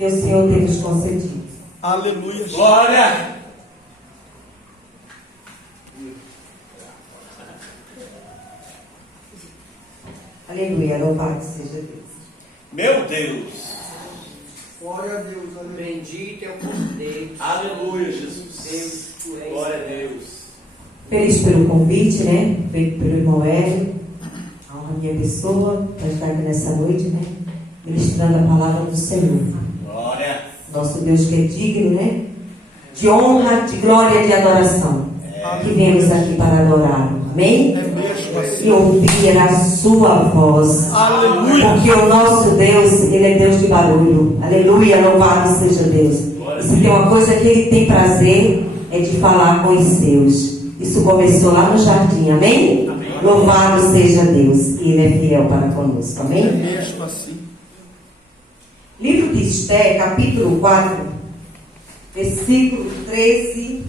que o Senhor tem nos concedido. Aleluia. Glória. Aleluia, louvado seja Deus. Meu Deus. Glória a Deus. Aleluia. Bendito é o Cordeiro. Aleluia, Jesus. Deus, tu és. Glória a Deus. Feliz pelo convite, né? Feito pelo irmão Hélio, a minha pessoa, para estar aqui nessa noite, né? Ministrando a palavra do Senhor. Glória. Nosso Deus que é digno, né? De honra, de glória e de adoração. Que viemos aqui para adorá-lo. Amém? E ouvir a sua voz. Aleluia. Porque o nosso Deus, Ele é Deus de barulho. Aleluia, louvado seja Deus. E se tem uma coisa que Ele tem prazer, é de falar com os seus. Isso começou lá no jardim, amém? Amém. Louvado seja Deus. E Ele é fiel para conosco, amém? É mesmo assim. Livro de Esté, capítulo 4, versículo 13.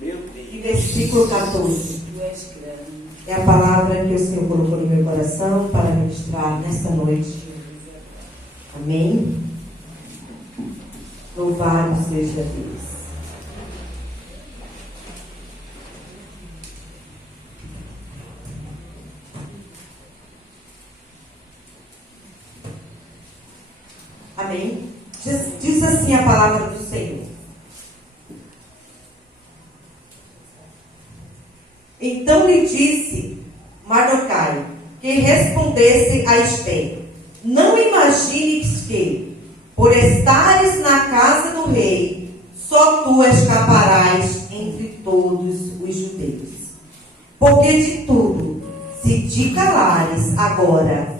Meu E Deus. versículo 14. Tu és grande. É a palavra que o Senhor colocou no meu coração para ministrar nesta noite. Amém? Louvado seja Deus. Amém? Diz assim a palavra do Senhor. Então lhe disse Mardoquai que respondesse a Esté: não imagines que, por estares na casa do rei, só tu escaparás entre todos os judeus. Porque de tudo, se te calares agora,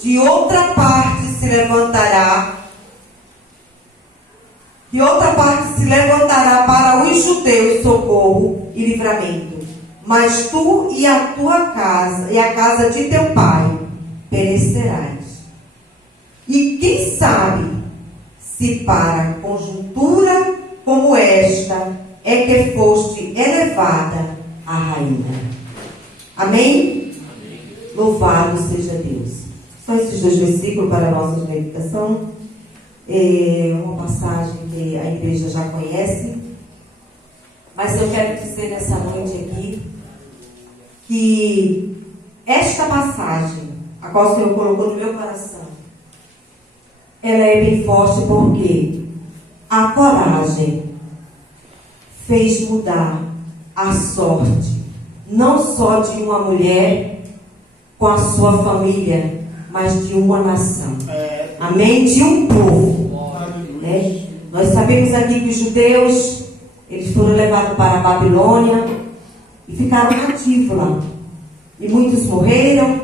de outra parte se levantará para os judeus socorro e livramento. Mas tu e a tua casa, e a casa de teu pai, perecerás. E quem sabe, se para conjuntura como esta, é que foste elevada a rainha. Amém? Louvado seja Deus. Só esses dois versículos para a nossa meditação. Uma passagem que a igreja já conhece. Mas eu quero dizer nessa noite aqui que esta passagem, a qual o Senhor colocou no meu coração, ela é bem forte porque a coragem fez mudar a sorte, não só de uma mulher com a sua família, mas de uma nação. Amém? De um povo. Né? Nós sabemos aqui que os judeus, eles foram levados para a Babilônia e ficaram cativos lá. E muitos morreram.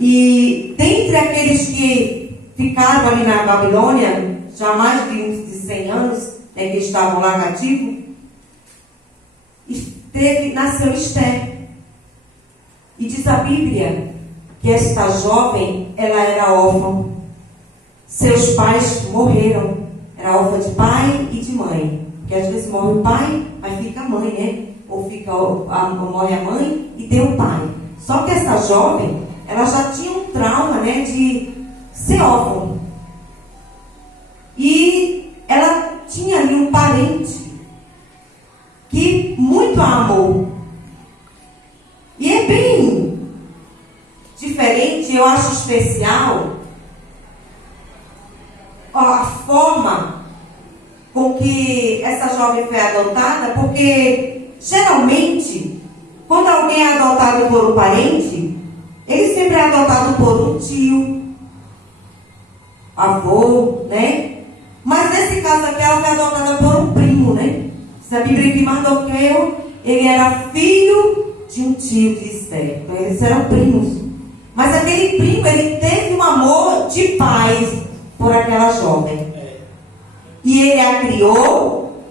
E dentre aqueles que ficaram ali na Babilônia, já mais de 100 anos, né, que estavam lá cativos, nasceu Esté. E diz a Bíblia que esta jovem, ela era órfã. Seus pais morreram. Era órfã de pai e de mãe. Porque às vezes morre o pai, mas fica a mãe, né? Ou morre a mãe e tem o pai. Só que essa jovem, ela já tinha um trauma, né, de ser órfã. E ela tinha ali um parente que muito a amou. E é bem diferente, eu acho especial a forma com que essa jovem foi adotada, porque geralmente, quando alguém é adotado por um parente, ele sempre é adotado por um tio, avô, né? Mas nesse caso aqui, ela foi adotada por um primo, né? A Bíblia que Mardoqueu, ele era filho de um tio de Esté. Então eles eram primos. Mas aquele primo, ele teve um amor de pai por aquela jovem. E ele a criou,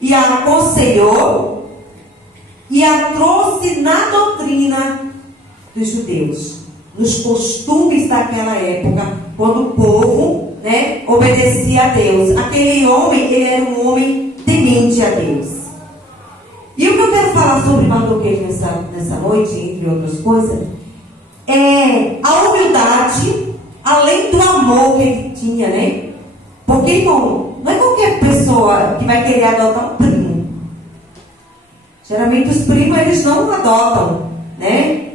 e a aconselhou, e a trouxe na doutrina dos judeus, nos costumes daquela época, quando o povo, né, obedecia a Deus. Aquele homem, ele era um homem temente a Deus. E o que eu quero falar sobre Mardoqueu nessa noite, entre outras coisas, a humildade, além do amor que ele tinha, né? Porque, irmão, não é qualquer pessoa que vai querer adotar um primo. Geralmente os primos, eles não adotam, né?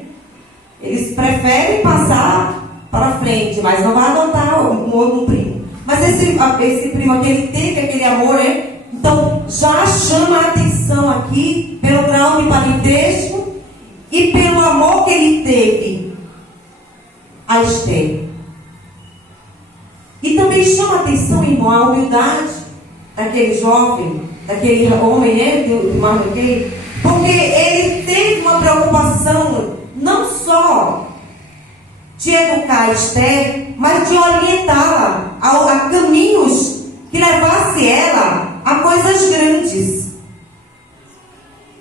Eles preferem passar para frente, mas não vai adotar um outro primo. Mas esse primo que ele teve, aquele amor, né? Então, já chama a atenção aqui pelo grau de parentesco e pelo amor que ele teve a Esther. E também chama a atenção, irmão, a humildade daquele jovem, daquele homem, né, de Mardoqueu, porque ele teve uma preocupação não só de educar a Esther, mas de orientá-la a caminhos que levasse ela a coisas grandes,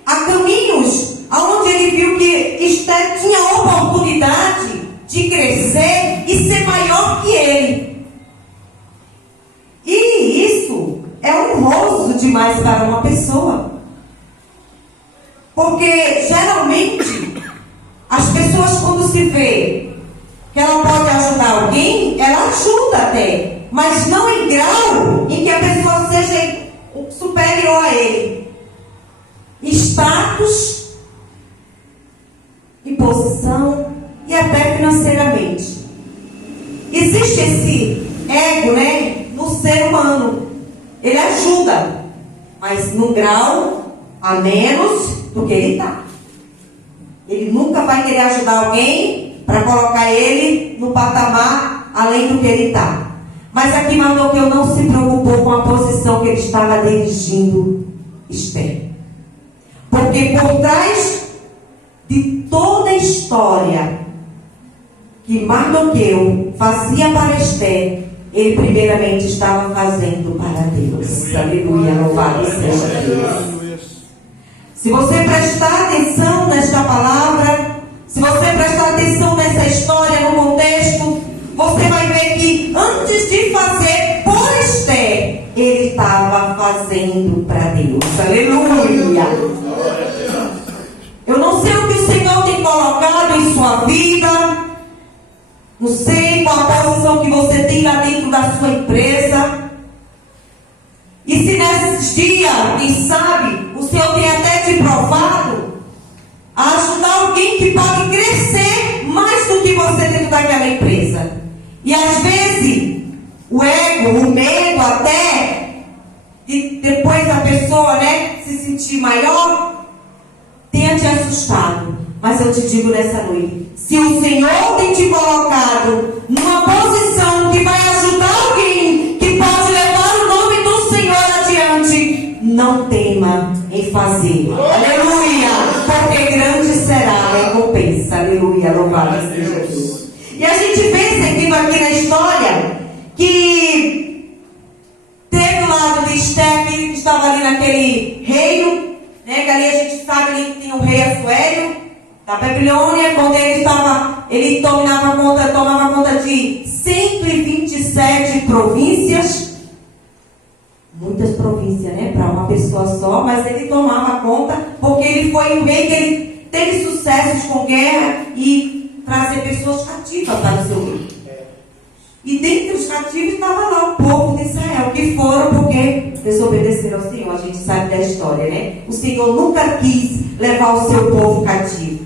a caminhos onde ele viu que Esther tinha oportunidade de crescer e ser maior que ele. E isso é honroso demais para uma pessoa, porque geralmente as pessoas, quando se vê que ela pode ajudar alguém, ela ajuda até, mas não em grau em que a pessoa seja superior a ele. Status, em posição e até financeiramente. Existe esse ego, né, no ser humano. Ele ajuda, mas num grau a menos do que ele está. Ele nunca vai querer ajudar alguém para colocar ele no patamar além do que ele está. Mas aqui Mardoqueu não se preocupou com a posição que ele estava dirigindo Esther. Porque por trás de toda a história que Mardoqueu fazia para Esther, ele primeiramente estava fazendo para Deus. Aleluia, louvado seja Deus. Se você prestar atenção nesta palavra, se você prestar atenção nessa história, no contexto, você vai ver que antes de fazer por Esther, ele estava fazendo para Deus. Aleluia. Eu não sei o que o Senhor tem colocado em sua vida, não sei qual a posição que você tem lá dentro da sua empresa. E se nesses dias, quem sabe, o Senhor tem até te provado a ajudar alguém que pode crescer mais do que você dentro daquela empresa. E às vezes, o ego, o medo até, de depois a pessoa, né, se sentir maior, tenha te assustado. Mas eu te digo nessa noite, se o Senhor tem te colocado numa posição que vai ajudar alguém, que pode levar o nome do Senhor adiante, não tema em fazer. Aleluia! Porque grande será a recompensa. Aleluia! Louvado seja Deus. E a gente vê seguindo aqui na história que teve o lado de Esther que estava ali naquele reino, né? Que ali a gente sabe ali que tinha o rei Assuero da Babilônia, quando ele tomava conta de 127 províncias, muitas províncias, né, para uma pessoa só, mas ele tomava conta, porque ele foi um rei que ele teve sucessos com guerra e trazer pessoas cativas para o seu reino. E dentre os cativos estava lá o povo de Israel, que foram porque desobedeceram ao Senhor. A gente sabe da história, né? O Senhor nunca quis levar o seu povo cativo.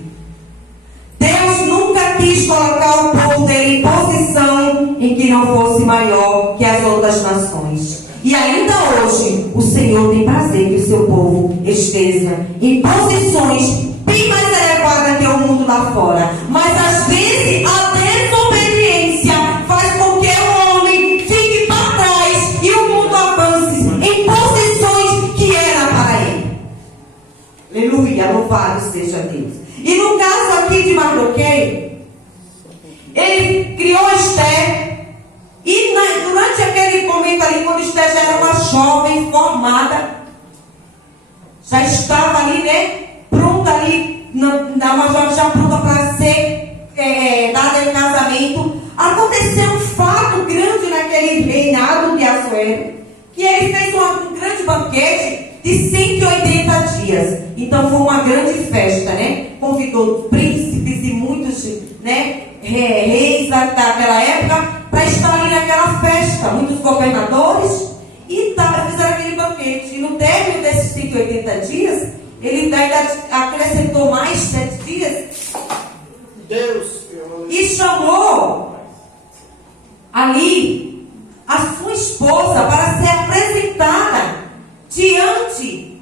Deus nunca quis colocar o povo dele em posição em que não fosse maior que as outras nações. E ainda hoje, o Senhor tem prazer que o seu povo esteja em posições bem mais elevadas que o mundo lá fora. Mas às vezes a desobediência faz com que o homem fique para trás e o mundo avance em posições que era para ele. Aleluia, louvado seja Deus. E no caso aqui de Mardoqueu, ele criou Esther. E durante aquele momento ali, quando Esther já era uma jovem formada, já estava ali, né, pronta ali, uma jovem já pronta para ser dada em casamento, aconteceu um fato grande naquele reinado de Assuero, que ele fez um grande banquete de 180 dias. Então foi uma grande festa, né? Convidou príncipes e muitos né, reis daquela época para estarem naquela festa. Muitos governadores e fizeram aquele banquete. E no término desses 180 dias, ele ainda acrescentou mais 7 dias. Deus. E chamou ali a sua esposa para ser apresentada diante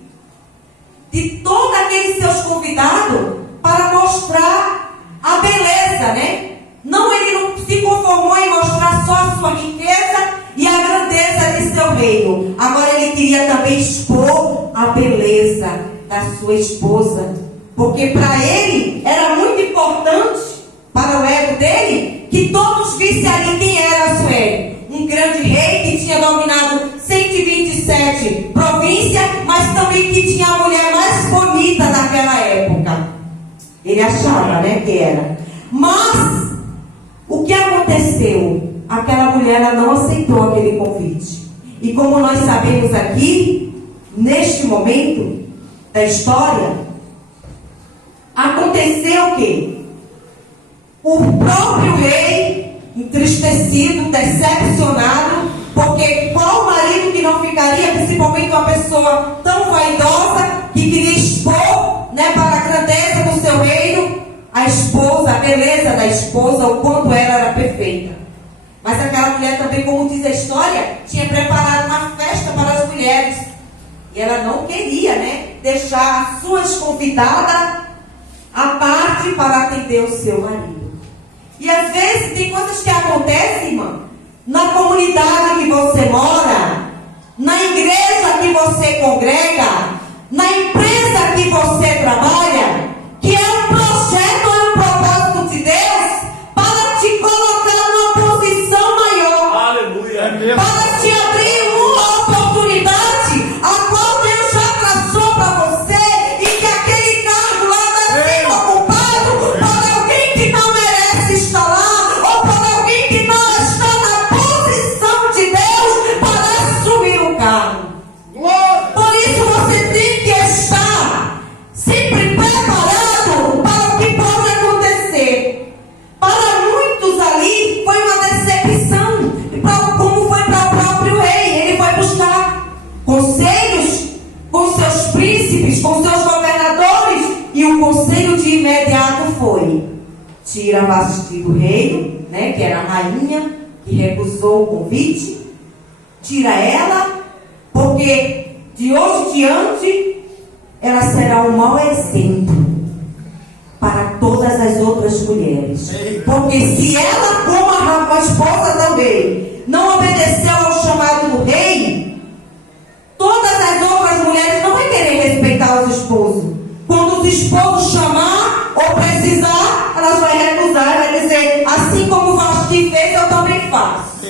de todos aqueles seus convidados para mostrar a beleza, né? Não, ele não se conformou em mostrar só a sua riqueza e a grandeza de seu reino. Agora ele queria também expor a beleza da sua esposa, porque para ele era muito importante, para o ego dele, que todos vissem ali quem era Assuero, um grande rei que tinha dominado 127 províncias, mas também que tinha a mulher mais bonita daquela época. Ele achava, né, que era. Mas o que aconteceu? Aquela mulher, ela não aceitou aquele convite. E como nós sabemos aqui, neste momento da história, aconteceu o quê? O próprio rei, entristecido, decepcionado, porque qual marido que não ficaria, principalmente uma pessoa tão vaidosa, que queria expor, né, para a grandeza do seu reino, a esposa, a beleza da esposa, o quanto ela era perfeita. Mas aquela mulher também, como diz a história, tinha preparado uma festa para as mulheres. E ela não queria, né, deixar as suas convidadas à parte para atender o seu marido. E às vezes tem coisas que acontecem, irmã, na comunidade que você mora, na igreja que você congrega, na empresa que você trabalha, que é um projeto, é um propósito de Deus para te colocar numa posição maior. Aleluia. É mesmo. Para te abrir uma oportunidade a qual Deus já traçou para você, e que aquele cargo lá está sendo ocupado por alguém que não merece estar lá, ou por alguém que não está na posição de Deus para assumir o cargo. Glória. Por isso você tem que estar sempre preparado para o que pode acontecer. Para muitos ali foi uma decepção, como foi para o próprio rei. Ele foi buscar conselhos com seus príncipes, com seus governadores, e o conselho de imediato foi: tira Vasti do reino, né, que era a rainha que recusou o convite, tira ela, porque de hoje em diante ela será um mau exemplo para todas as outras mulheres. Porque se ela, como a esposa também, não obedeceu ao chamado do rei, todas as outras mulheres não vão querer respeitar os esposos. Quando os esposos chamar ou precisar, elas vão recusar, vai dizer: assim como Vasti fez, eu também faço.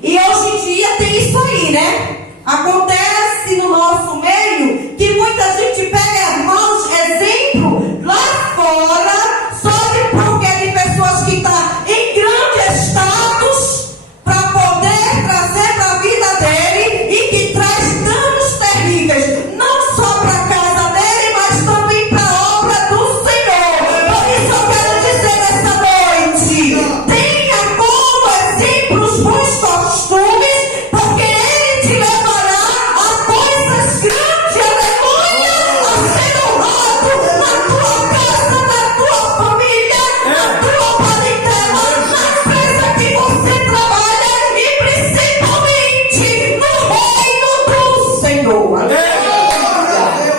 E hoje em dia tem isso aí, né? Acontece no nosso meio que muita gente pega maus exemplos lá fora, só de pessoas que estão em grande status, para poder trazer para a vida dele, e que traz danos terríveis, não só para a casa dele, mas também para a obra do Senhor. Por isso eu quero dizer essa noite: tenha como exemplo os bons costumes, porque ele te levará a coisas grandes, aleluia, a ser honrado na tua casa, na tua família, na tua parentela, na empresa que você trabalha, e principalmente no reino do Senhor.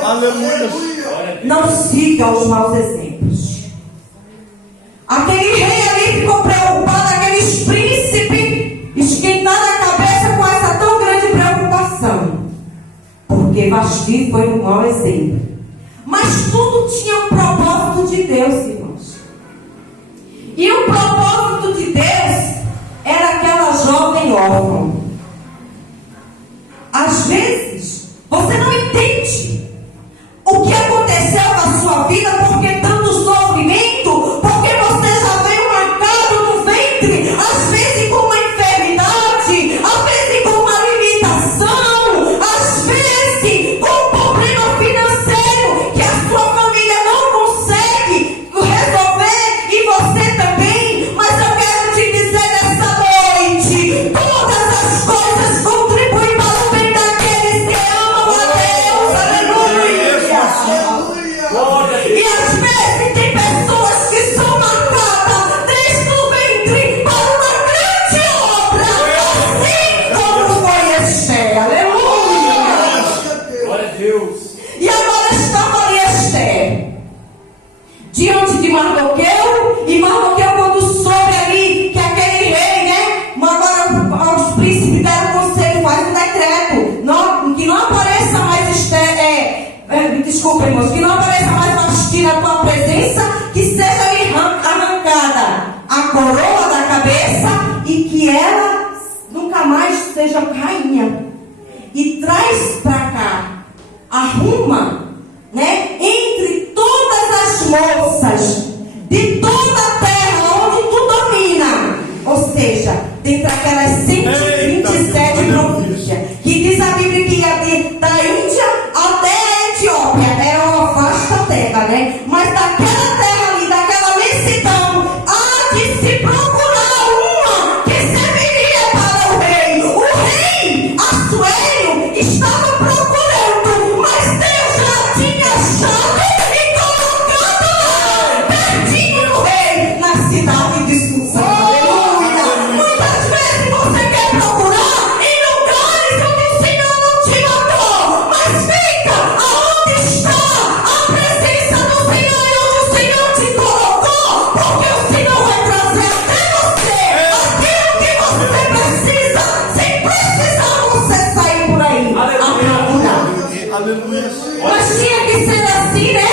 Aleluia. Não siga os maus exemplos. Aquele rei ali ficou preocupado, aqueles príncipes esquentaram a cabeça com essa tão grande preocupação, porque Vasti foi um mau exemplo. Mas tudo tinha um propósito de Deus, irmãos. E o propósito de Deus era aquela jovem órfã. Às vezes, você não entende o que aconteceu na sua vida, porque tanto sofrimento, porque você já veio marcado no ventre, às vezes com uma enfermidade, às vezes com uma limitação, às vezes com um problema financeiro que a sua família não consegue resolver, Mardoqueu, e Mardoqueu, quando soube ali que aquele rei, né, agora aos príncipes deram conselho, faz um decreto, que não apareça mais desculpa, irmãos, que não apareça mais Vasti na tua presença, que seja lhe arrancada a coroa da cabeça e que ela nunca mais seja rainha. E traz para cá, arruma, né, entre todas as moças de toda a terra onde tu domina, ou seja, dentre aquelas 127 províncias, que diz a Bíblia que ia da Índia até a Etiópia, era uma vasta terra, né? Mas daquela terra ali, daquela imensidão, há de se procurar uma que serviria para o rei. O rei Assuero estava procurando, mas Deus já tinha achado e colocado lá, pertinho do rei, na cidade de Susã. Aleluia! Muitas vezes você quer procurar em lugares onde o Senhor não te mandou, mas fica aonde está a presença do Senhor e onde o Senhor te colocou, porque o Senhor vai trazer até você aquilo que você precisa, sem precisar você sair por aí a procurar. Aleluia. Mas tinha que ser assim, né?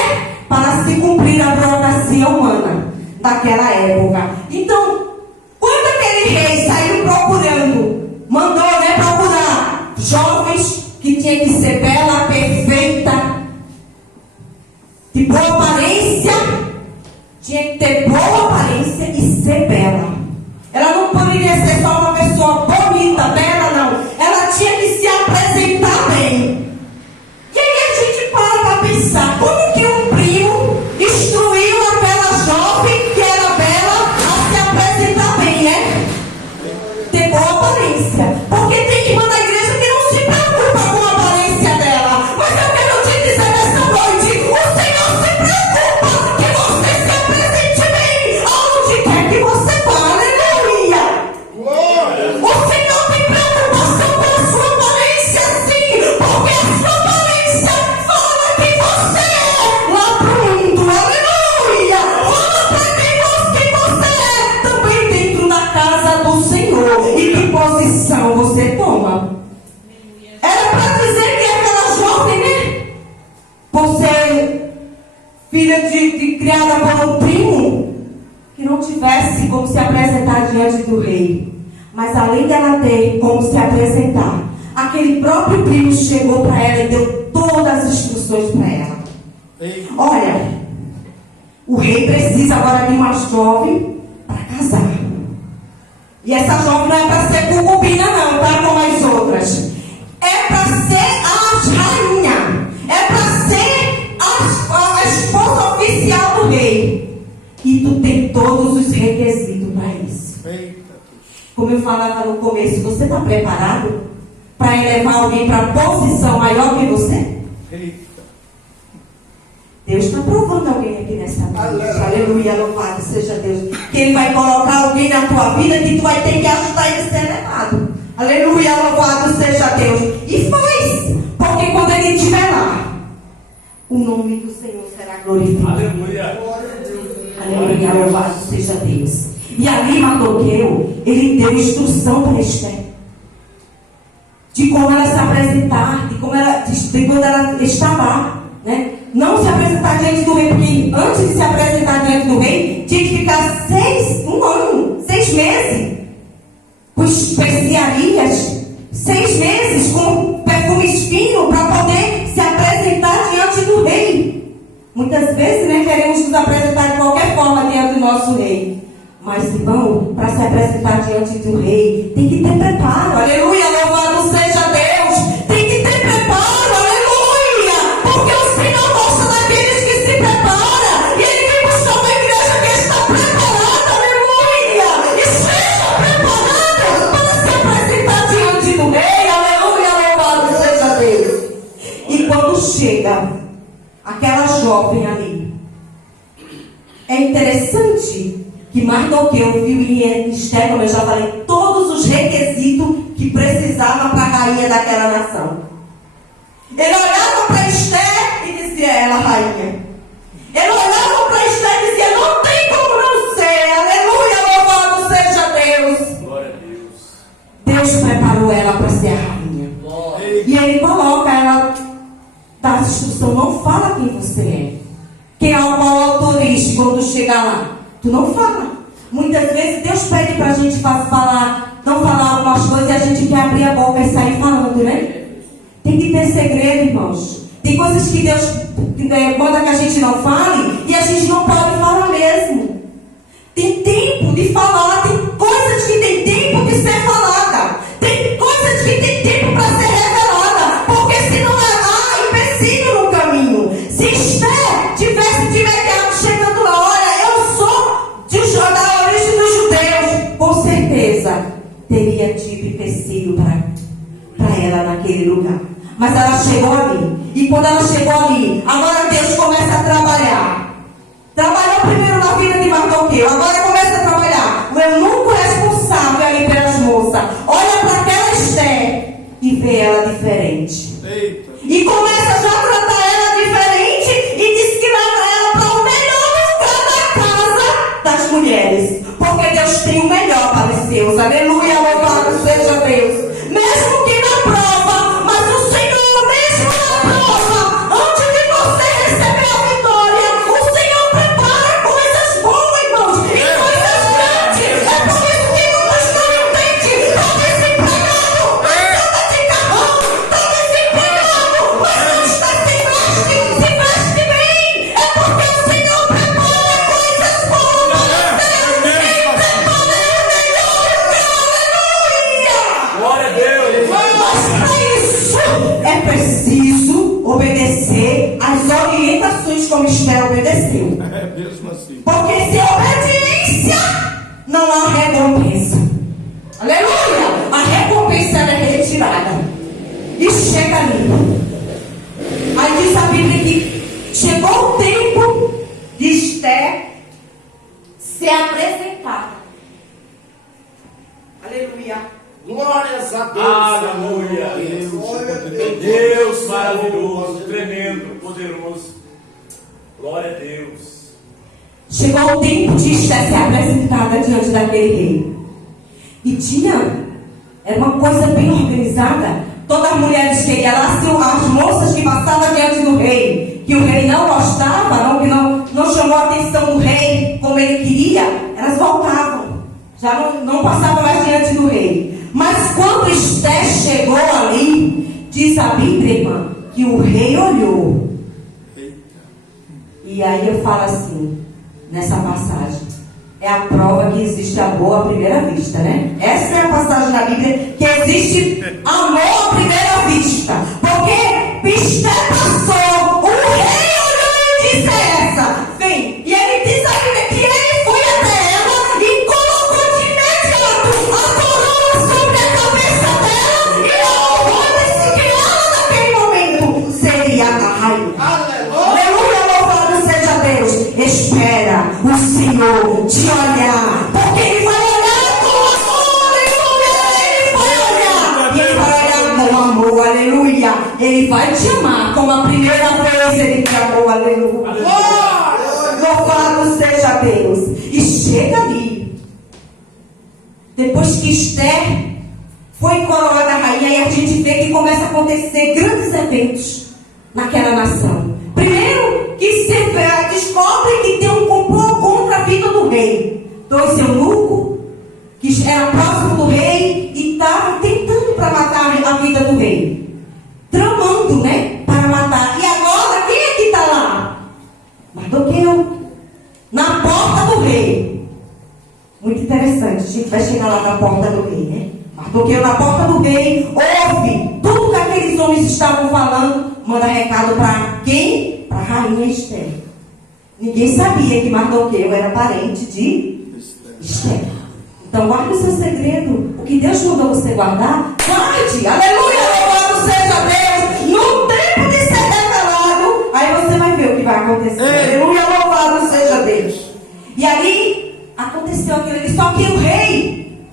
Para se cumprir a burocracia humana daquela época. Então, quando aquele rei saiu procurando, mandou, né, procurar jovens que tinha que ser bela, perfeita, de boa aparência, tinha que ter boa aparência e ser bela. Ela não poderia ser só uma pessoa bonita, bela, não. Ela tinha que se apresentar bem. E aí a gente para pensar, como que um primo instruiu aquela jovem que era bela a se apresentar bem, né? Ter boa aparência. Porque tem irmã da igreja que não se preocupa com a aparência dela. Mas eu quero te dizer nessa noite, o Senhor se preocupa que você se apresente bem aonde quer que você vá. Aleluia! O Senhor tem preocupação com a sua aparência, sim, porque a sua aparência fala que você é lá pro mundo. Aleluia! Fala para quem você é também dentro da casa do Senhor. E que posição você toma? Era para dizer que aquela jovem, né? Você, filha criada por um primo, que não tivesse como se apresentar diante do rei. Mas além dela ter como se apresentar, aquele próprio primo chegou para ela e deu todas as instruções para ela. Olha, o rei precisa agora de uma jovem para casar. E essa jovem não é para ser concubina não, tá? Como as outras. É para ser a rainha. É para ser a esposa oficial do rei. E tu tem todos os requisitos para isso. Como eu falava no começo, você está preparado para elevar alguém para posição maior que você? Deus está provando alguém aqui nessa noite. Aleluia, louvado seja Deus. Que Ele vai colocar alguém na tua vida que tu vai ter que ajudar ele a ser elevado. Aleluia, louvado seja Deus. E faz, porque quando Ele estiver lá, o nome do Senhor será glorificado. Aleluia. Aleluia, louvado seja Deus. E ali Mardoqueu, ele deu instrução para Esther. De como ela se apresentar, de quando ela está lá, né? Não se apresentar diante do rei, porque antes de se apresentar diante do rei, tinha que ficar 6 meses com especiarias, 6 meses com perfumes finos para poder se apresentar diante do rei. Muitas vezes, né, queremos nos apresentar de qualquer forma diante do nosso rei. Mas, irmão, para se apresentar diante do rei, tem que ter preparo. Aleluia, louvado seja Deus. Tem que ter preparo, aleluia. Porque o Senhor gosta daqueles que se preparam. E Ele vem buscar uma igreja que está preparada, aleluia. E seja preparada para se apresentar diante do rei. Aleluia, louvado seja Deus. E quando chega aquela jovem ali, é interessante que Mardoqueu viu em Esther, como eu já falei, todos os requisitos que precisava para a rainha daquela nação. Ele olhava para Esther e dizia, ela rainha. Ele olhava para Esther e dizia, não tem Tu não fala. Muitas vezes Deus pede pra gente falar, não falar algumas coisas e a gente quer abrir a boca e sair falando, né? Tem que ter segredo, irmãos. Tem coisas que Deus manda que a gente não fale e a gente não pode falar mesmo. Tem tempo de falar, tem coisas que tem tempo de ser falada. Tem coisas que tem tempo para ser revelada. Porque se não há empecilho no caminho. Se Esther tivesse de imediato chegando na hora, eu sou da origem dos judeus, com certeza teria tido empecilho para ela naquele lugar. Mas ela chegou ali. E quando ela chegou ali, agora Deus começa a trabalhar. Trabalhou primeiro na vida de Mardoqueu, agora começa a trabalhar. O eunuco responsável ali pelas moças olha para aquela Esther e vê ela diferente. Eita. E começa já a tratar ela diferente e diz que leva ela para o melhor lugar da casa das mulheres. Porque Deus tem o melhor para os seus. Aleluia, louvado seja Deus. Mesmo que na prova, mas o Senhor, mesmo na prova, antes de você receber a vitória, o Senhor prepara coisas boas, irmãos, e coisas grandes. É por isso que muitos estão doentes, estão desempregados, mas anda de carrão, estão desempregados, mas não está se veste bem. É porque o Senhor prepara coisas boas. Ele prepara melhores. Glória a Deus. Mas para isso é preciso obedecer às orientações como Esther obedeceu. É mesmo assim. Porque sem obediência não há recompensa. Aleluia! A recompensa ela é retirada. E chega ali. Aí diz a Bíblia que chegou o tempo de Esther ser apresentada. Aleluia. Glórias a Deus. Aleluia. Glória a Deus. Deus maravilhoso, tremendo, poderoso. Glória a Deus. Chegou o tempo de Esther ser apresentada diante daquele rei. E era uma coisa bem organizada. Todas as mulheres que iam lá, as moças que passavam diante do rei, que o rei não gostava, que não chamou a atenção do rei como ele queria, elas voltavam. Já não passavam mais diante do rei. Mas quando Esther chegou ali, diz a Bíblia, irmã, que o rei olhou. E aí eu falo assim, nessa passagem, é a prova que existe amor à primeira vista, né? Essa é a passagem da Bíblia que existe amor à primeira vista. Porque Esther passou, o rei olhou e disse essa, vem. E ele diz a Bíblia que ele foi até ela e colocou de imediato a coroa sobre a cabeça dela e honrou, disse que ela naquele momento seria a rainha. Aleluia, louvado seja Deus. Espera o Senhor te olhar, porque Ele vai olhar com amor, aleluia. Ele vai olhar com amor, aleluia. Ele vai te amar como a primeira vez Ele te amou, aleluia. Louvado seja Deus. E chega ali. Depois que Esther foi coroada rainha, e a gente vê que começa a acontecer grandes eventos naquela nação. Primeiro, que se descobre que tem um complô contra a vida do rei. Dois eunucos, que era próximo do rei, e estavam tentando para matar a vida do rei. Tramando, né? Para matar. E agora, quem é que está lá? Mardoqueu. Na porta do rei. Muito interessante. A gente vai chegar lá na porta do rei, né? Mardoqueu na porta do rei, ouve tudo que aqueles homens estavam falando, manda recado para quem? Para a rainha Esther. Ninguém sabia que Mardoqueu era parente de Esther. Então guarde o seu segredo. O que Deus mandou você guardar, guarde. Aleluia, louvado seja Deus. No tempo de ser revelado, aí você vai ver o que vai acontecer. Aleluia, louvado seja Deus. E aí aconteceu aquilo ali. Só que o rei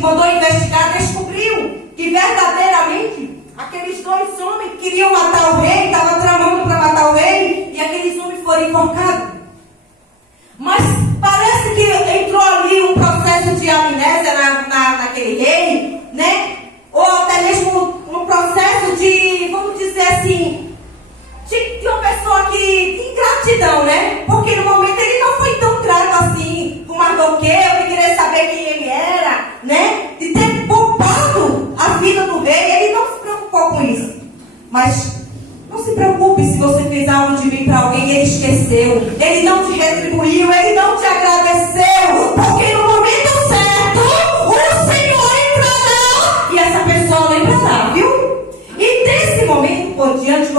mandou investigar, descobriu que verdadeiramente aqueles dois homens queriam matar o rei, estavam tramando para matar o rei, e aqueles homens foram enforcados. Mas parece que entrou ali um processo de amnésia naquele rei, né? Ou até mesmo um processo de, vamos dizer assim, de uma pessoa que de ingratidão, né? Porque no momento ele não foi tão grato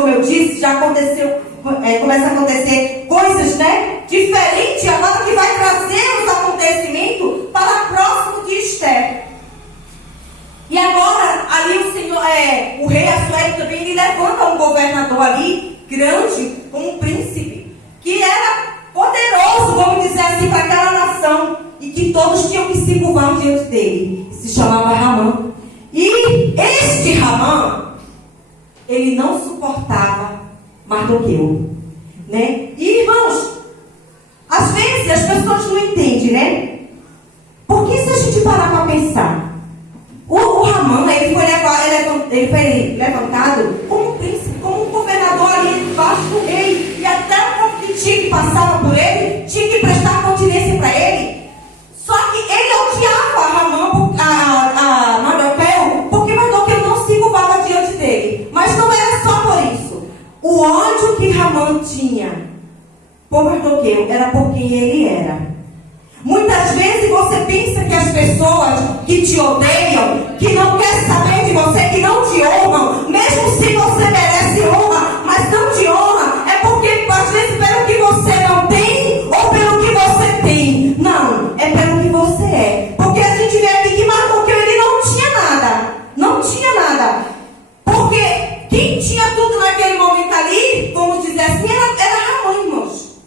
eu disse, já aconteceu, começa a acontecer coisas, né? Diferentes, agora que vai trazer os acontecimentos para próximo de Esther. E agora, ali o Senhor, o rei Assuero também, ele levanta um governador ali, grande, como um príncipe, que era poderoso, vamos dizer assim, para aquela nação, e que todos tinham que se curvar diante dele. Se chamava Ramã. E este Ramã, ele não suportava Mardoqueu, né? E irmãos, às vezes as pessoas não entendem, né? Porque se a gente parar para pensar, o Ramã, ele foi levantado como príncipe, como um governador ali embaixo do rei, e até o povo que tinha que passava por ele, tinha que prestar continência para ele. Só que ele odiava Ramã, a Mardoqueu, porque Mardoqueu não se curvava diante dele. Mas não era só por isso. O ódio que Ramã tinha por Mardoqueu era por quem ele era. Muitas vezes você pensa que as pessoas que te odeiam, que não querem saber de você, que não te honram, mesmo se você merece honra, mas não te honra, é porque às vezes pelo que você não tem ou pelo que você tem. Não, é pelo que você é. Porque a gente vê aqui que Mardoqueu, ele não tinha nada. Não tinha nada. Porque quem tinha tudo naquele momento ali, vamos dizer assim, era Ramã, irmãos.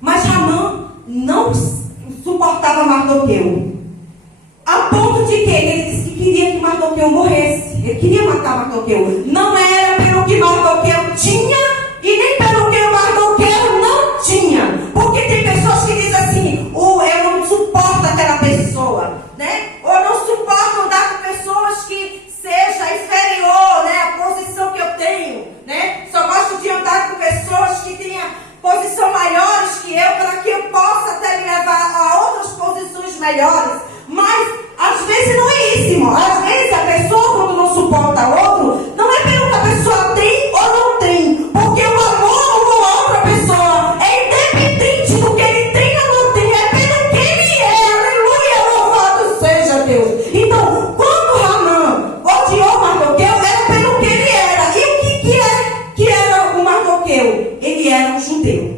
Mas Ramã não suportava Mardoqueu. A ponto de que ele disse que queria que Mardoqueu morresse. Ele queria matar Mardoqueu. Não era pelo que Mardoqueu tinha e nem pelo que Mardoqueu não tinha. Porque tem pessoas que dizem assim, eu não suporto aquela pessoa, né? Ou eu não suporto andar com pessoas que seja inferior, né? A posição que eu tenho, né? Só gosto de andar com pessoas que tenham posição maiores que eu, para que eu possa até me levar a outras posições melhores. Mas às vezes não é isso, irmão. Às vezes a pessoa, quando não suporta outro, não é pelo que a pessoa tem ou não tem, porque o amor com a outra pessoa é independente do que ele tem ou não tem, é pelo que ele é. Aleluia, louvado seja Deus. Então, quando Ramã odiou Mardoqueu, era pelo que ele era. E o que era o Mardoqueu? Ele era um judeu.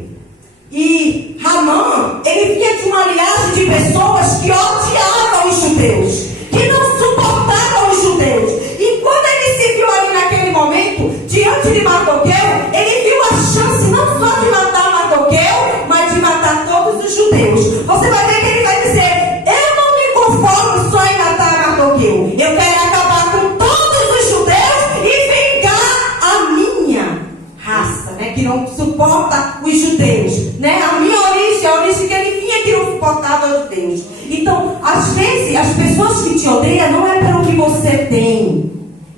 E Ramã, ele vinha de uma linhagem de pessoas que odiavam os judeus, que não suportavam os judeus. E quando ele se viu ali naquele momento, diante de Mardoqueu, ele viu a chance não só de matar Mardoqueu, mas de matar todos os judeus. Você vai ver que ele vai dizer, eu não me conformo só em matar Mardoqueu, eu quero acabar com todos os judeus e vingar a minha raça, né, que não suporta os judeus, né? A minha origem, a origem que ele vinha, que não suportava os judeus. Então, às vezes, as pessoas que te odeiam não é pelo que você tem,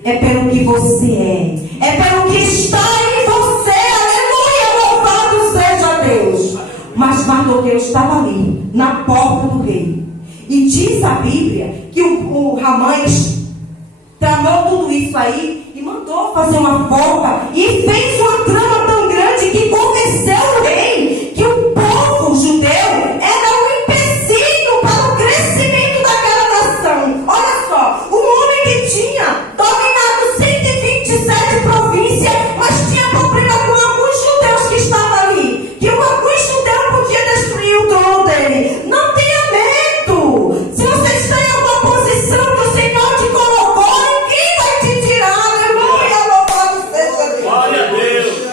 é pelo que você é pelo que está em você. Aleluia, louvado seja Deus. Mas Mardoqueu estava ali, na porta do rei. E diz a Bíblia que o Ramã tramou tudo isso aí e mandou fazer uma forca e fez uma trama tão grande que convenceu o rei que o povo judeu era um empecilho para o crescimento daquela nação. Olha só, um homem que tinha dominado 127 províncias, mas tinha problema com alguns judeus que estavam ali, que alguns judeus podiam destruir o trono dele. Não tenha medo. Se você está em alguma posição que o Senhor te colocou, ninguém vai te tirar. Aleluia, louvado seja Deus. Glória a Deus.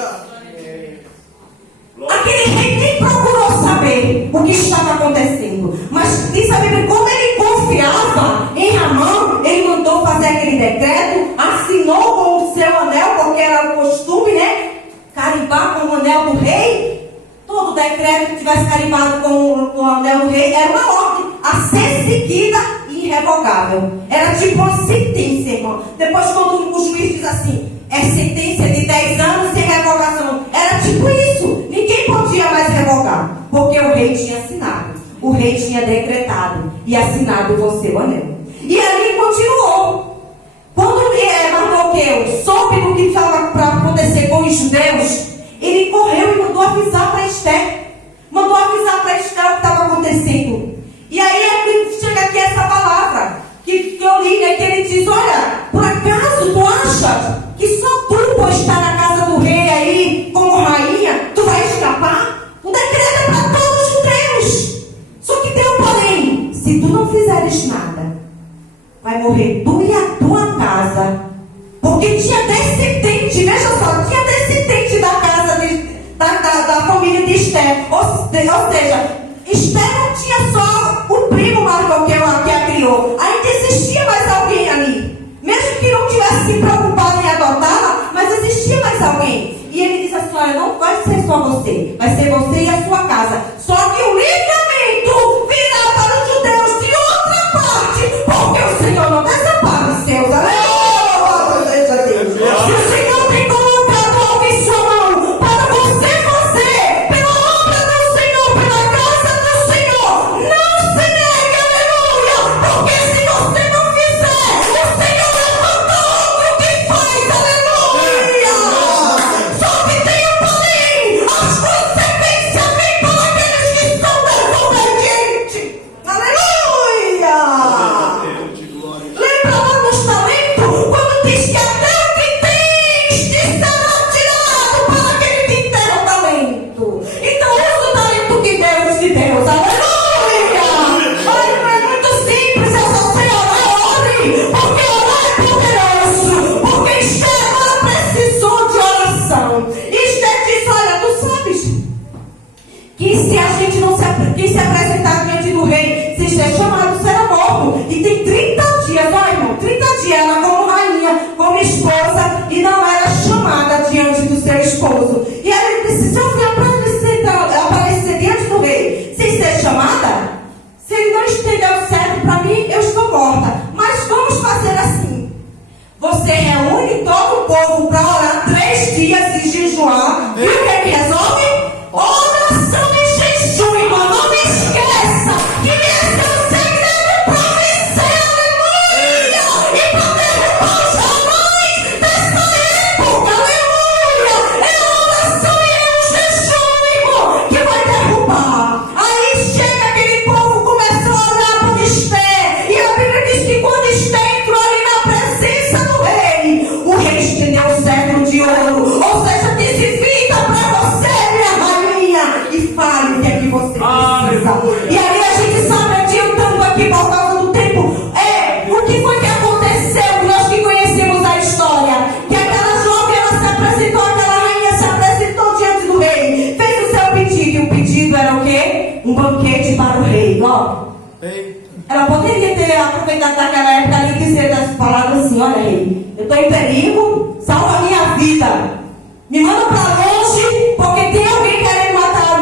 Aquele rei nem procurou saber o que estava acontecendo. Mas diz a Bíblia, como ele confiava em Ramã, ele mandou fazer aquele decreto, assinou com o seu anel, porque era o costume, né? Carimbar com o anel do rei. Todo decreto que tivesse carimbado com o anel do rei era uma ordem a ser seguida e irrevogável. Era tipo uma sentença, irmão. Depois, quando o juiz diz assim, é sentença de 10 anos sem revogação. Era tipo isso. Ninguém podia mais revogar, porque o rei tinha assinado. O rei tinha decretado e assinado com seu anel. E ali continuou. Quando Mardoqueu soube do que estava para acontecer com os judeus, ele correu e mandou avisar para Esther. Mandou avisar para Esther o que estava acontecendo. E aí chega aqui essa palavra que eu li, né, que ele diz, olha, por acaso tu achas que só tu pode estar na casa do rei nada. Vai morrer tu e a tua casa. Porque tinha descendente, veja só, tinha descendente da casa da família de Esther. Ou seja, Esther não tinha só o primo Marco que a criou. Ainda existia mais alguém ali. Mesmo que não tivesse se preocupado em adotá-la, mas existia mais alguém. E ele diz assim: olha, não vai ser só você, vai ser você e a sua casa. Só que o livramento virá para os judeus de outra parte, porque o Senhor não desampara os seus. Aleluia! Se o Senhor tem colocado algo em sua mão para você fazer, pela obra do Senhor, pela graça do Senhor, não se negue, aleluia! Porque se você não fizer, o Senhor levanta outro que faz, aleluia! Só que tenha, porém, as consequências vêm para aqueles que são desobedientes, aleluia! Lembra lá nos talentos, quando diz que até o que tens te será tirado para aquele que tem o talento. Então usa o talento que Deus te deu, aleluia! Ai, não é muito simples essa senhora, ore, porque orar é poderoso, porque Esther ela precisou de oração. Esther disse: olha, tu sabes que se a gente não se apresentar diante do rei, se Esther chamado, será morto. E tem 30 dias, ó irmão, 30 dias ela como rainha, como esposa, e não era chamada diante do seu esposo. E ela disse: se eu vier aparecer diante do rei sem ser chamada, se ele não estender o cetro para mim, eu estou morta. Mas vamos fazer assim: você reúne todo o povo para orar 3 dias e jejuar. E o que é que resolve? Oração e jejum, irmão. Não me esqueça que esse é o segredo para vencer, aleluia! E para derrubar os ramais dessa época, aleluia! É a oração e é o jejum, irmão, que vai derrubar. Aí chega aquele povo, começa a orar por Esther. E a Bíblia diz que quando Esther entrou ali na presença do rei, o rei estendeu o cetro de ouro. Ou seja, disse: vida para você, minha rainha, e fale o que é que você precisa. Aleluia. E aí a gente sabe, adiantando aqui por causa do tempo, o que foi que aconteceu, nós que conhecemos a história, que aquela jovem, ela se apresentou, aquela rainha se apresentou diante do rei, fez o seu pedido, e o pedido era o quê? Um banquete para o rei, ó. Ela poderia ter aproveitado daquela época ali e dizer das palavras assim: olha rei, eu estou em perigo, salva a minha vida, me manda para longe, porque tem alguém querendo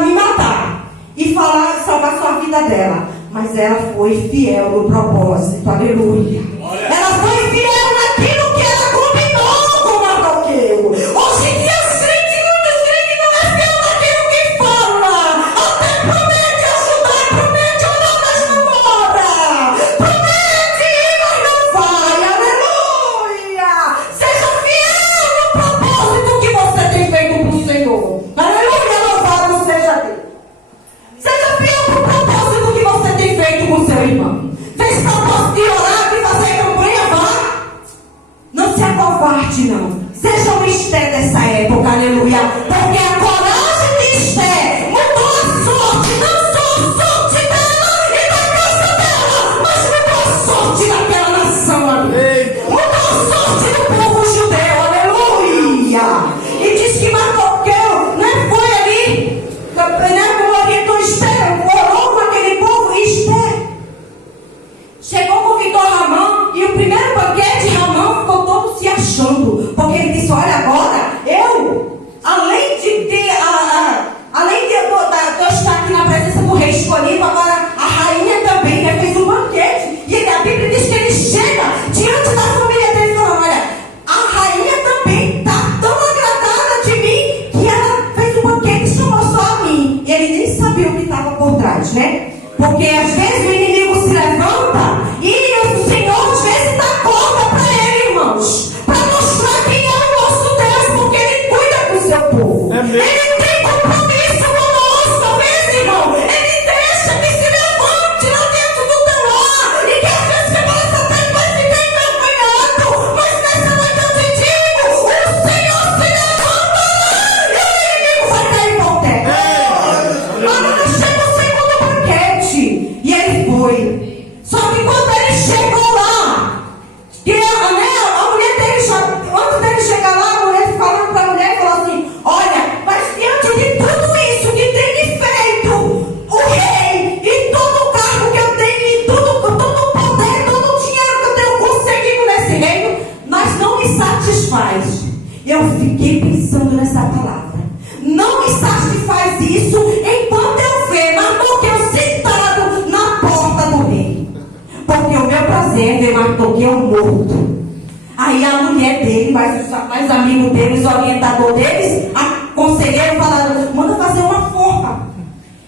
me matar, e salvar sua vida dela. Mas ela foi fiel no propósito, aleluia. Ela foi fiel naquilo que ela combinou com o Mardoqueu. Hoje em dia muitos crentes não é fiel naquilo que fala. Até promete ajudar, promete orar, mas não ora. Promete, mas não vai, aleluia. Seja fiel no propósito que você tem feito para o Senhor. Aleluia, louvado seja Deus. Seja fiel no propósito que você tem feito com o seu irmão. Fez propósito de orar, de fazer campanha, vá. Não se acovarde, não. Seja um Esther dessa época, aleluia. Porque a coragem de Esther mudou a sorte, não só a sorte dela e da casa dela, mas mudou a sorte daquela nação ali. Mudou a sorte do povo judeu, aleluia. E diz que Mardoqueu, né, foi ali, né, como orientou Esther, orou com aquele povo. E Esther chegou, convidou Ramã, e o primeiro banquete, Ramã ficou todo se achando, porque ele disse: olha, agora eu, além de ter eu estar aqui na presença do rei escolhido, agora a rainha também, né, fez um banquete. E a Bíblia diz que ele chega diante da família dele falando: olha, a rainha também está tão agradada de mim que ela fez um banquete e chamou só a mim. E ele nem sabia o que estava por trás, né? Porque às vezes o inimigo se levanta e o Senhor às vezes dá corda para ele, irmãos, para mostrar quem é o nosso Deus, porque ele cuida do seu povo. Ele tem compromisso conosco, talvez, irmão. Ele deixa que se levante lá dentro do teu lar e que às vezes você fala: Satanás vai ficar envergonhado. Mas nessa noite eu te digo: o Senhor se levantará e o inimigo vai cair por terra. Agora chega o segundo banquete. E ele foi. essa palavra. Não me satisfaz isso enquanto eu ver Mardoqueu sentado na porta do rei. Porque o meu prazer é ver Mardoqueu morto. Aí a mulher dele, mais amigo deles, orientador deles, conselheiro, falaram: manda fazer uma forca.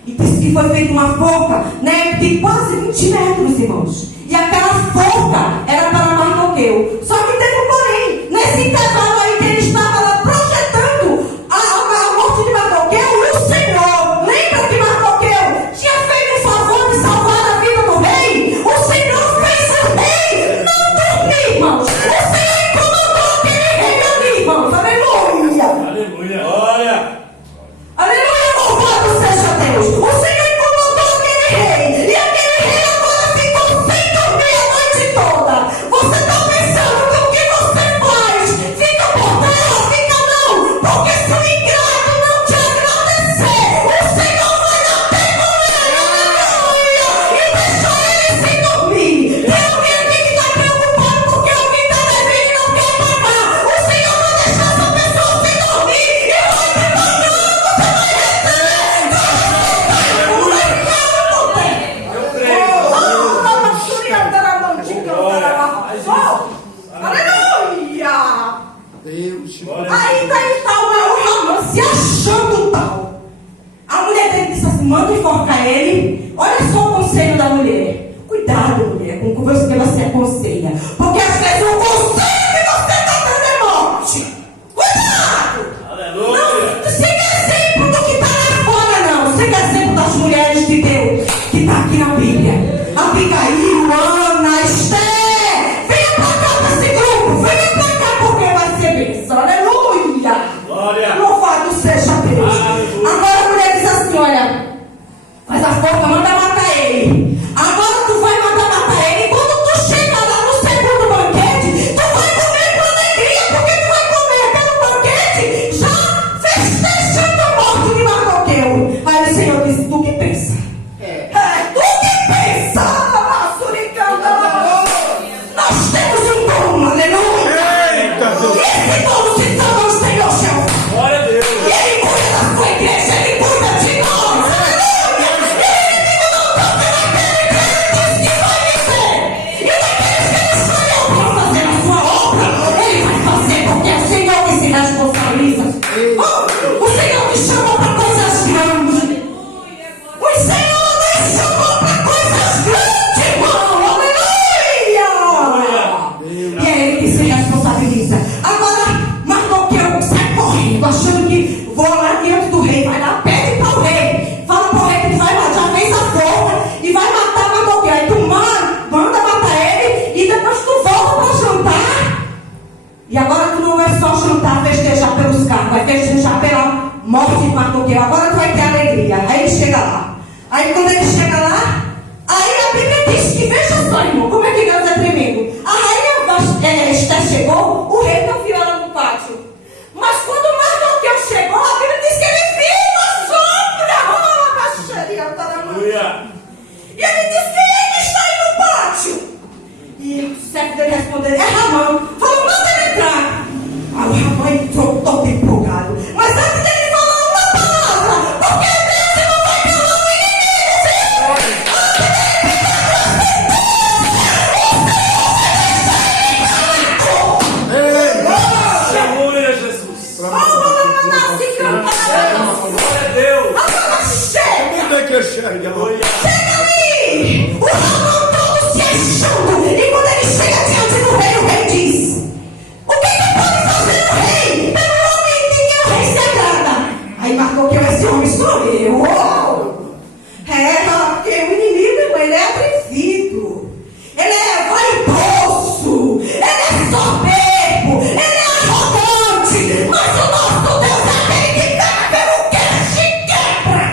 E disse que foi feita uma forca, né, de quase 20 metros, irmãos. E aquela forca era para Mardoqueu. Só que teve um porém. Nesse intervalo aí que ele estava lá projetando a morte de Mardoqueu, o Senhor, lembra que Mardoqueu tinha feito o favor de salvar a vida do rei? O Senhor fez o rei não dormir, irmãos. O Senhor incomodou aquele rei ali, irmãos. Aleluia. Aleluia. Olha. Aleluia, louvado seja Deus. O Senhor incomodou aquele rei. E aquele rei agora ficou sem dormir a noite toda. Você está pensando que o que você faz fica por terra? Fica não. Porque se o ingrato não te agradecer, o Senhor vai bater com ele. Aleluia. E deixar ele sem dormir. Tem alguém aqui que está preocupado porque alguém está devendo e não quer pagar. O Senhor vai deixar essa pessoa sem dormir e vai te pagar. Eu creio. Aleluia! Deus. Ainda está o Ramã se achando tal. A mulher dele disse assim: manda enforcar ele. Olha só o conselho da mulher. Cuidado, mulher, com o que você aconselha. Porque às vezes o conselho que você está dando é morte. Cuidado! Aleluia. Não siga exemplo do que está lá fora, não. Siga exemplo das mulheres de Deus que está aqui na Bíblia. Abigail, Ana, Esther. Venha para cá para esse grupo. Venha para cá porque vai ser bênção. Aleluia. Glória. Louvado seja Deus. Aleluia. Agora a mulher diz assim: olha, faz a forca, manda matar ele. Agora tu vai mandar matar ele. Quando tu chega lá no segundo banquete, tu vai comer com alegria, porque tu vai comer pelo banquete já festejando a morte de Mardoqueu. Aí o Senhor disse: tu que pensa? Tu que pensa? Nós temos um dom, aleluia. Eita, Deus. E esse dom se chama o Senhor Jeová. Glória a Deus. E ele cuida da sua igreja, ele cuida de nós. Aleluia! E o inimigo não toca naquele que ele disse que vai viver. E daqueles que ele escolheu para fazer a sua obra, ele vai fazer, porque é o Senhor que se responsabiliza. Oh, o Senhor me chamou para coisas grandes. O Senhor me chamou para coisas grandes, irmão. Aleluia! E é ele que se responsabiliza. Agora, Mardoqueu sai correndo, achando que vou lá diante do rei, vai lá, pede para o rei. Fala para o rei que vai lá, já fez a forca e vai matar Mardoqueu. Aí tu manda matar ele e depois tu volta para jantar. E agora tu não vai só jantar, festejar pelos carros, vai festejar pela morte de Mardoqueu. Agora tu vai ter alegria. Aí ele chega lá. Aí quando ele chega lá, aí a Bíblia diz que, veja só, irmão, como é que Deus é tremendo. A rainha Esther chegou, o rei não viu ela no pátio. Mas quando Mardoqueu chegou, a Bíblia diz que ele viu a sombra. Aleluia. E ele disse: quem é que está aí no pátio? E o servo dele respondeu: é Ramã. Falou: manda ele entrar. Aí o Ramã entrou todo empolgado. Mas antes dele falar uma palavra, porque Deus não vai calar o inimigo. Aleluia, Jesus. Glória a Deus. Agora chega! Como é que chega? Aleluia. Chega ali! O Ramã todo se achando. E quando ele chega diante do rei, o rei diz: o que pode fazer o rei pelo homem de que o rei se agrada? Aí marcou que esse homem sou eu. Uou! Porque o inimigo, ele é atrevido. Ele é vaidoso. Ele é soberbo. Ele é arrogante. Mas o nosso Deus é aquele que pega pelo queixo e quebra.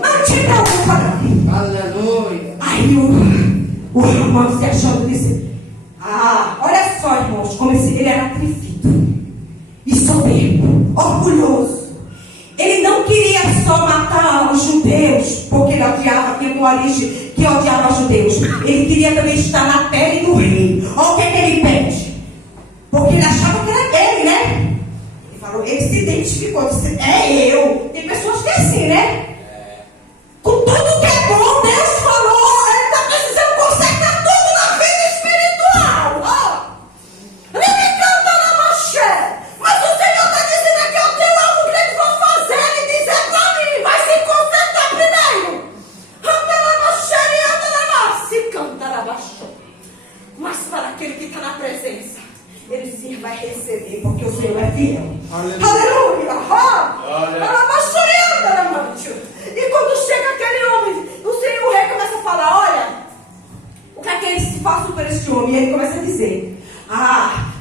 Não te preocupa, não. Aleluia. Aí o Ramã se achando disse: olha só, irmãos, como ele era atrevido e soberbo, orgulhoso. Ele não queria só matar os judeus, porque ele odiava, tinha uma origem que odiava os judeus. Ele queria também estar na pele do rei. Olha o que ele pede. Porque ele achava que era dele, né? ele se identificou, disse, é eu. Tem pessoas que é assim, né? Com tudo que é bom, Deus falou, ele está precisando consertar tudo na vida espiritual. Ó. Ele me canta na manchete. Mas o Senhor está dizendo aqui, eu tenho algo que eles vão fazer. Ele diz, é para mim, vai se consertar primeiro. Anda na manchete e anda na massa. Se canta na manchete. Mas para aquele que está na presença, ele sim vai receber, porque o Senhor é fiel. Aleluia! E quando chega aquele homem, o rei começa a falar, olha, o que é que eles façam por este homem? E ele começa a dizer,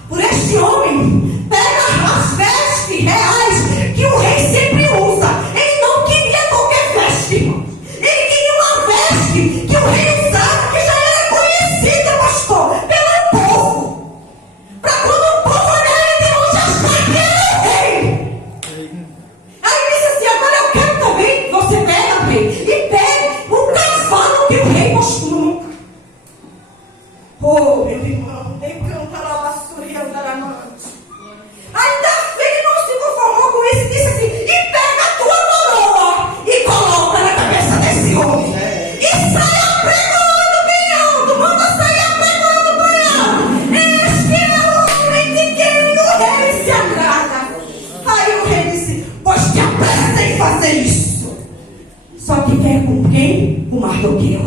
por este homem, pega as vestes reais que o rei sempre usa. Ele não queria qualquer veste, irmãos. Ele queria uma veste que o rei usava, que já era conhecida, pastor, pelo povo. Para quando o povo olhar ele de longe, achar que ele é o rei. Aí disse assim, agora eu quero também, você pega, rei, e pegue o cavalo que o rei costuma montar. Oh, meu irmão, nem canta lá vassoura e andar amante. Ainda ele não se conformou com isso e disse assim, e pega a tua coroa e coloca na cabeça desse homem. E saia pregando, pinhando, manda sair pregando, pinhando. Este é o homem de quem o rei se agrada. Aí o rei disse, pois te apressa em fazer isso. Só que quer com quem? O Mardoqueu.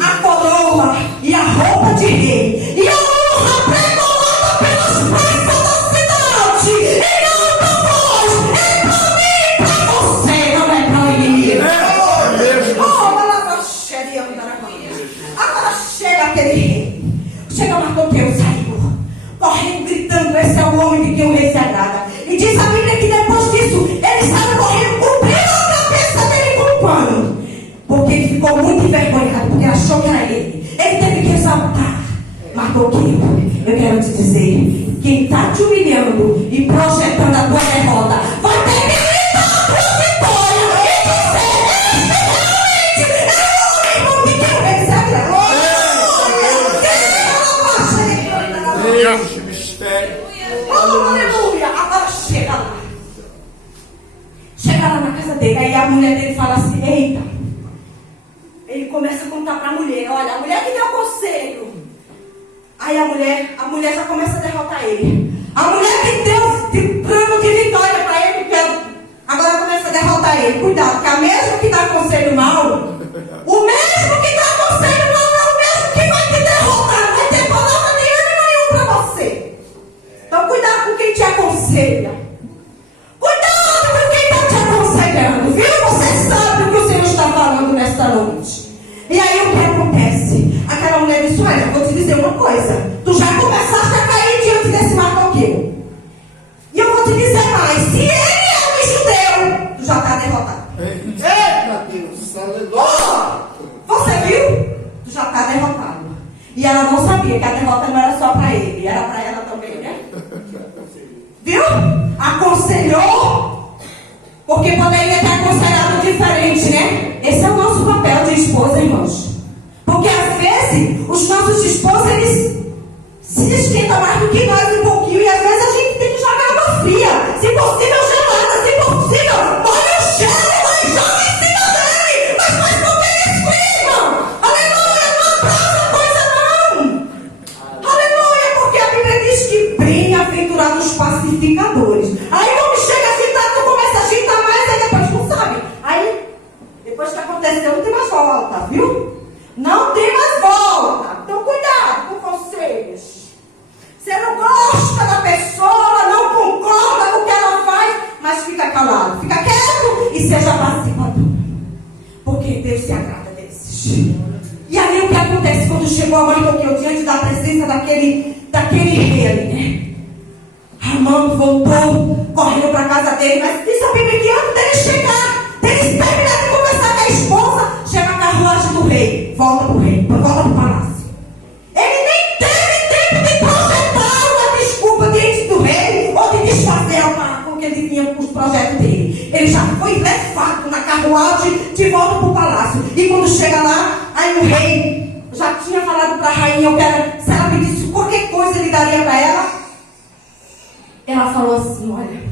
A coroa e a roupa de rei e a honra pregoada pelas praças da cidade. E não para vós, é para mim e para você, não é para o inimigo. Agora chega aquele rei, chega Mardoqueu, saiu correndo, gritando, esse é o homem de quem o rei se agrada. E diz a Bíblia que depois disso ele saiu correndo, cobrindo a cabeça dele com um pano, porque ele ficou muito envergonhado, porque achou que era ele. Ele teve que exaltar. Mardoqueu, eu quero te dizer, quem está te humilhando e projetando a tua derrota vai ter que gritar a tua vitória e dizer, este realmente é o homem de quem o rei se agrada. Deus, mistério. Aleluia. Agora chega lá. Chega lá na casa dele. Aí a mulher dele fala assim, eita. Ele começa a contar para a mulher. Olha, a mulher que deu conselho. Aí a mulher já começa a derrotar ele. A mulher que deu plano de vitória para ele, agora começa a derrotar ele. Cuidado, que a mesma que dá conselho mal, o mesmo que dá conselho mal é o mesmo que vai te derrotar. Não vai ter palavra nenhum para você. Então cuidado com quem te aconselha. Cuidado com quem está te aconselhando, viu? Você sabe o que o Senhor está falando nesta noite. E aí o que acontece? Aquela mulher disse, olha, vou te dizer uma coisa. Tu já começaste a cair diante desse Mardoqueu. E eu vou te dizer mais. Se ele é um judeu, tu já está derrotado. Eita Deus, aleluia. Você viu? Tu já está derrotado. E ela não sabia que a derrota não era só para ele. Era para ela também, né? Viu? Aconselhou. Porque poderia ter aconselhado diferente, né? Esse é o nosso papel de esposa, irmãos. Porque às vezes os nossos esposos, eles se esquentam mais do que nós um pouquinho. E às vezes a gente tem que jogar água fria. Se possível, gelada. Se possível, molha o gelo e joga em cima dele. Mas faz com que ele esfriam. Aleluia, não abraça coisa não. Aleluia, porque a Bíblia diz que bem-aventurados os pacificadores. Aí quando chega a agitar, tu começa a agitar mais, aí depois tu sabe. Aí, depois que aconteceu, não tem mais volta, viu? Não tem mais volta. Então cuidado com conselhos. Você não gosta da pessoa, não concorda com o que ela faz, mas fica calado, fica quieto e seja pacificador. Porque Deus se agrada desses. E aí o que acontece quando chegou a Mardoqueu diante da presença daquele rei ali, né? Amã voltou, correndo para a casa dele, mas diz a Bíblia que antes dele chegar, dele terminar de conversar com a esposa, chega a carruagem do rei, volta para o rei, volta para o palácio. Ele nem teve tempo de projetar uma desculpa diante do rei, ou de desfazer com o que ele Aí o rei já tinha falado para a rainha se ela pedisse qualquer coisa, ele daria para ela. Ela falou assim: olha,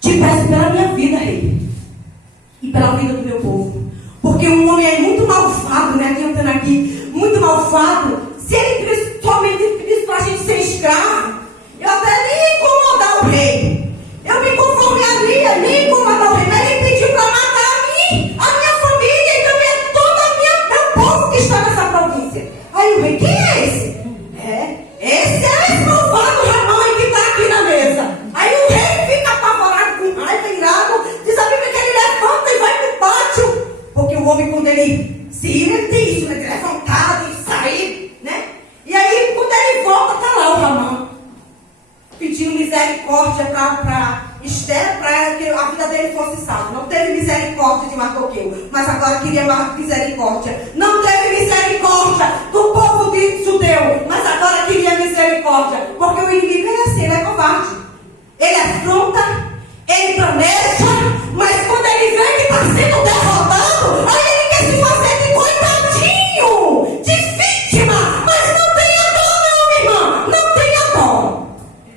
te peço pela minha vida, rei, e pela vida do meu povo, porque um homem é muito malvado, né? Cantando aqui, muito malvado. Se ele pedisse para a gente ser escravo, eu até nem ia incomodar o rei. Eu me conformaria, nem incomodar o rei. Mas ele pediu para matar a minha família e também todo meu povo que está nessa província. Aí o rei: quem é esse? Esse é esse malvado Ramão aí que está aqui na mesa. Aí o rei fica apavorado, com raiva, irado. Diz a Bíblia que ele levanta e vai para o pátio. Porque o homem, quando ele se ira, ele tem isso, né? De levantar, de sair, né? E aí, quando ele volta, está lá o Ramão, pediu misericórdia para Esther, para que a vida dele fosse salva. Não teve misericórdia de Mardoqueu, mas agora queria misericórdia. Não teve misericórdia do povo de judeu, mas agora queria misericórdia. Porque o inimigo é assim, ele é covarde. Ele afronta, ele planeja, mas quando ele vê que está sendo derrotado, aí ele quer se fazer de coitadinho, de vítima. Mas não tenha dó, não, irmã, não tenha dó.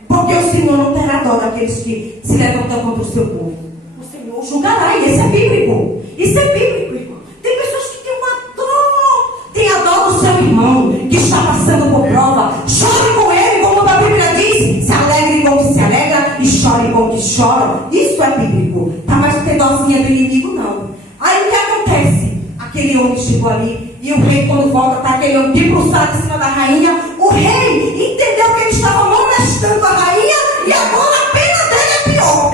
Porque o Senhor não terá dó daqueles que se levantam contra o seu povo. O Senhor julgará, e isso é bíblico. Isso é bíblico, irmão. Tem pessoas que têm uma dó. Tenha dó do seu irmão que está passando por prova. Chore com ele, como a Bíblia diz. Se alegre com o que se alegra e chore com o que chora. Isso é bíblico. Tá, mas não tem dózinha do inimigo, não. Aí o que acontece? Aquele homem chegou ali e o rei, quando volta, está aquele homem debruçado em cima da rainha. O rei entendeu que ele estava molestando a rainha e agora a pena dele é pior.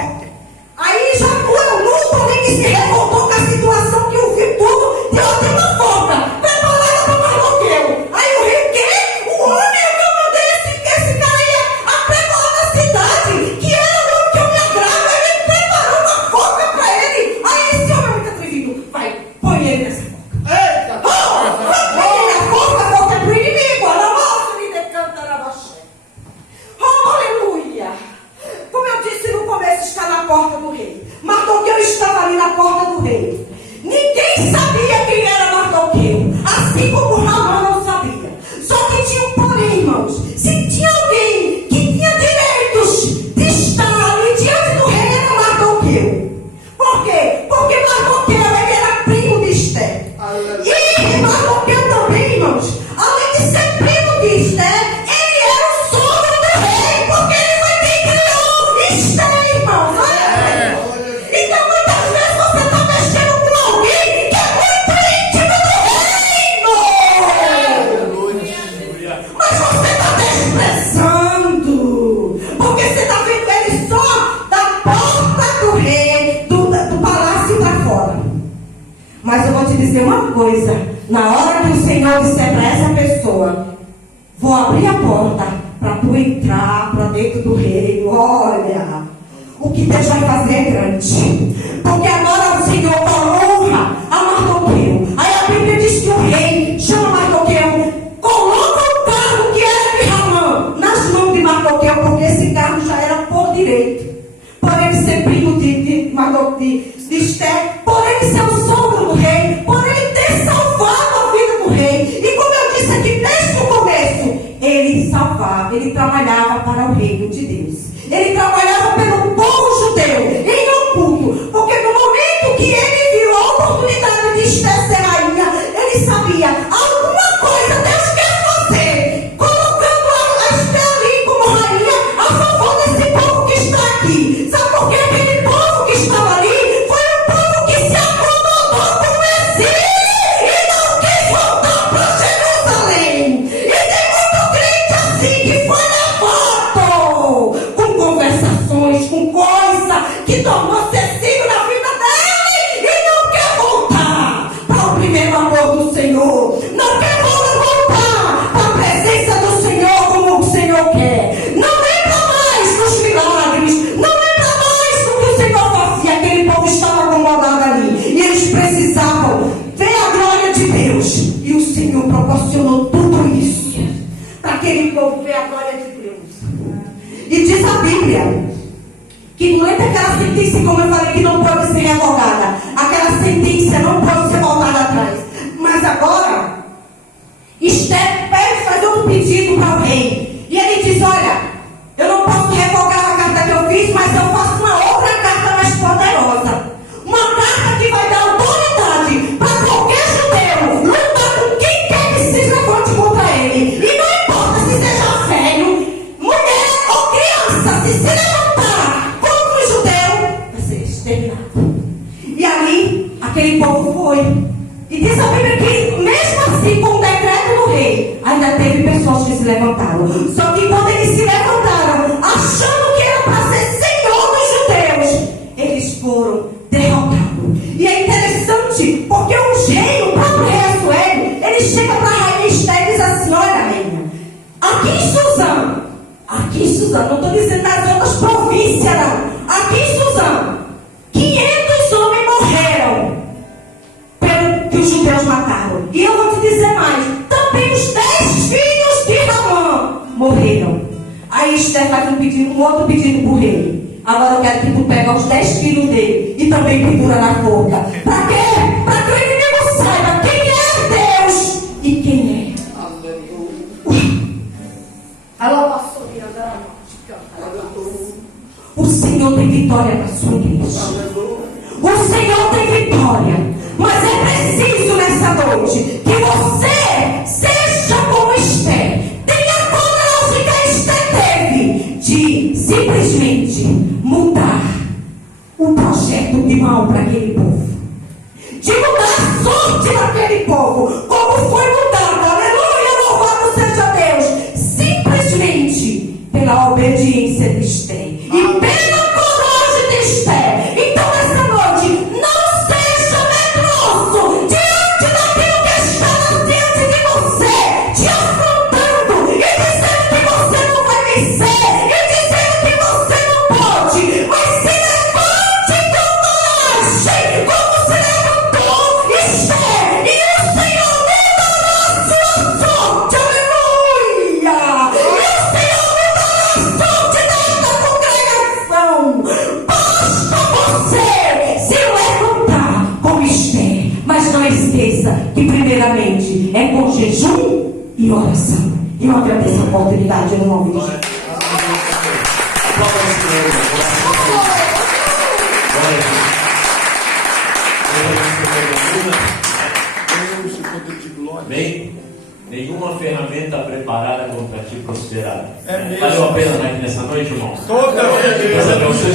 Aí já o eunuco ali que se revoltou com a situação, que ouviu tudo, deu até uma forma preparada para Mardoqueu. Aí o rei: o quê? O homem que eu mandei esse cara ia a preparar na cidade, que era o homem que eu me agrado, ele preparou uma forca para ele. Aí esse homem é muito atrevido. Vai, põe ele nessa forca. Eita! A forca é pro inimigo. Aleluia! Como eu disse no começo, está na porta do rei. Mardoqueu estava ali na porta do rei. Ninguém sabia quem era Mardoqueu, assim como Ramão não sabia. Só que tinha um porém, irmãos. Se tinha alguém que tinha direitos de estar ali diante do rei, era Mardoqueu. Por quê? Porque Mardoqueu, ele era primo de Esther. E Mardoqueu também, irmãos, além de ser primo de Esther, ele era o sogro do rei, porque ele foi quem criou Esther, irmãos. Então muitas vezes você está mexendo com alguém que é muito íntimo do reino. Mas você está desprezando, porque você está vendo ele só da porta do rei, do palácio para fora. Mas eu vou te dizer uma coisa: na hora que o Senhor disser para essa pessoa: vou abrir a porta para tu entrar para dentro do reino, olha, o que Deus vai fazer é grande. Porque agora o Senhor honra a Mardoqueu. Aí a Bíblia diz que o rei chama Mardoqueu, coloca o carro que era de Ramão nas mãos de Mardoqueu, porque esse carro já era por direito. Por ele ser primo de Esther, por ele ser o sogro do rei, por ele ter salvado a vida do rei. E como eu disse aqui desde o começo, ele salvava, ele trabalhava para o reino de Deus. Ele trabalhava pelo povo judeu, em oculto. Porque no momento que ele viu a oportunidade de Esther ser rainha, ele sabia, alguma coisa Deus quer fazer, colocando a Esther ali como rainha a favor desse povo que está aqui. Sabe por quê? Aquele povo que estava ali foi um povo que se acomodou com o exílio e não quis voltar para Jerusalém. E tem muito crente assim que foi levado com conversações, com coisa que tornou acessível na vida dele e não quer voltar para o primeiro amor do Senhor. Não quer voltar para a presença do Senhor como o Senhor quer. Não lembra mais dos milagres, não lembra mais do que o Senhor fazia. Aquele povo estava acomodado ali e eles precisavam ver a glória de Deus. E o Senhor proporcionou tudo isso para aquele povo ver a glória de Deus. E diz a Bíblia que durante aquela sentença, como eu falei, que não pode ser revogada, aquela sentença não pode ser voltada atrás. Mas agora, Esther pede fazer outro pedido para o rei. E ele diz: olha, eu não posso revogar a carta que eu fiz, mas eu faço uma outra carta mais poderosa. Uma carta que vai dar autoridade para qualquer judeu lutar com quem quer que se levante contra ele. E não importa se seja velho, mulher ou criança, se levantar contra o judeu, vai ser exterminado. E ali, aquele povo foi. E diz a Bíblia que, mesmo assim, com o decreto do rei, ainda teve pessoas que se levantaram. Só que quando eles se levantaram, achando que era para ser senhor dos judeus, eles foram derrotados. E é interessante, porque o próprio rei Assuero, ele chega para a rainha Esther e diz assim: olha, rainha, aqui em Suzano, não estou dizendo nas outras províncias, não. Aqui em Suzano, 500 homens morreram pelo que os judeus mataram. E eu vou te dizer mais, também os 10 filhos de Ramã morreram. Aí Esther faz um outro pedido para o rei. Agora eu quero que tu pegue os 10 filhos dele e também pendura na forca. Para quê? Para que o inimigo saiba quem é Deus e quem é. Aleluia. Alô, pastor, O Senhor tem vitória na sua igreja. O Senhor tem vitória. Mas é preciso nessa noite que você seja como Esther. Tenha a coragem que a Esther teve de simplesmente mudar o projeto de mal para aquele povo. De mudar a sorte daquele povo. Como foi mudada. Aleluia, louvado seja Deus. Simplesmente pela obediência de Esther. E pela coragem de Esther. Então nessa noite, não seja medroso diante daquilo que está diante de você, te afrontando e dizendo que você não vai vencer, e dizendo que você não pode. Mas se levante com coragem, como se levantou Esther, e o Senhor mudará a sua sorte. Aleluia! E o Senhor mudará a sorte desta congregação. Basta você se levantar como Esther. Mas não esqueça que primeiramente é com jejum e oração. E eu agradeço a oportunidade no nome de Jesus. Deus, o poder de glória. Bem, nenhuma ferramenta preparada contra ti prosperará. É mesmo. Valeu a pena mais nessa noite, irmão? Toda Deus abençoe.